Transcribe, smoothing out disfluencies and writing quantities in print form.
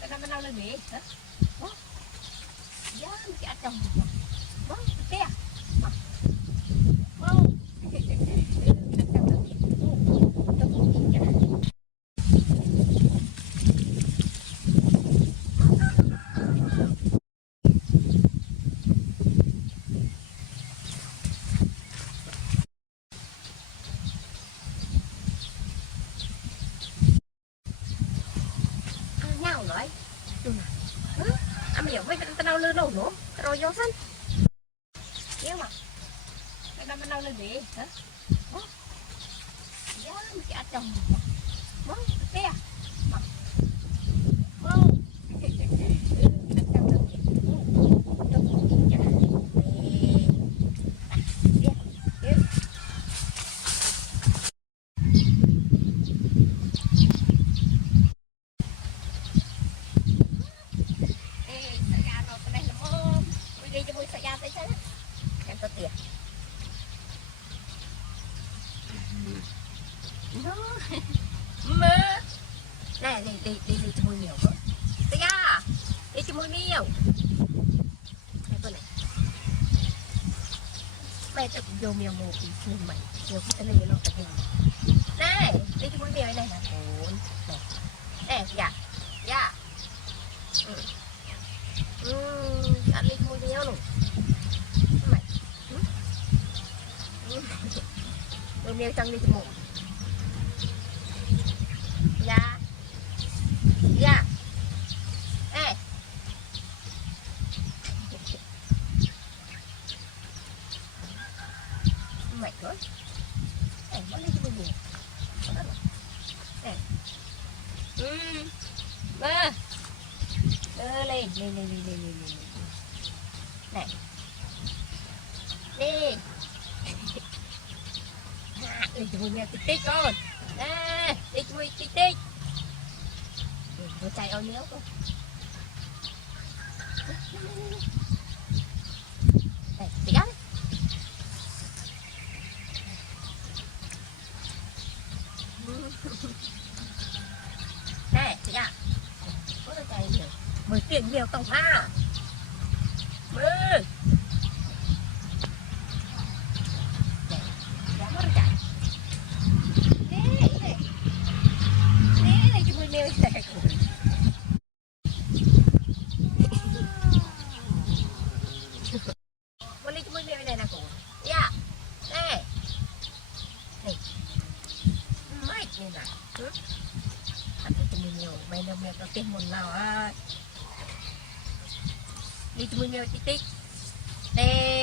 Kenapa nak lebih? Hah? Ya, mesti acang. Bang, teh. Mau. Nhau rồi. Bây giờ mấy cái tao lơ đâu nữa, rồi vô xanh. Kéo mà. Cái đó nó lên đi, hả? Giá mesti acang. Bang, teh. Mau. Mơ này đi cho môi nhiều cơ tây à đi cho môi nhiều này bên này mày tập vô miêu một thì xương mày nhiều cái này nó tập này đi cho môi nhiều này là bốn này dạ dạ ăn đi môi nhiều luôn mày môi nhiều chân đi cho một dạ dạ ê mệt quá ê nó lên cho mình nhiều ê ba lên này đi đi cho mình nghe tích tích con đi cho mình tích tích nó chạy ao nhớ con đây chị ăn đây chị ạ có được chạy nhiều 10 tiền nhiều tổng ha 10 Boleh cuma biar dah aku. Ya. Nih. Mai ni nak. Atau cuma nhiều, mai đâu mẹ có tiền một nào á. Đi cuma nhiều tí tí. Nè.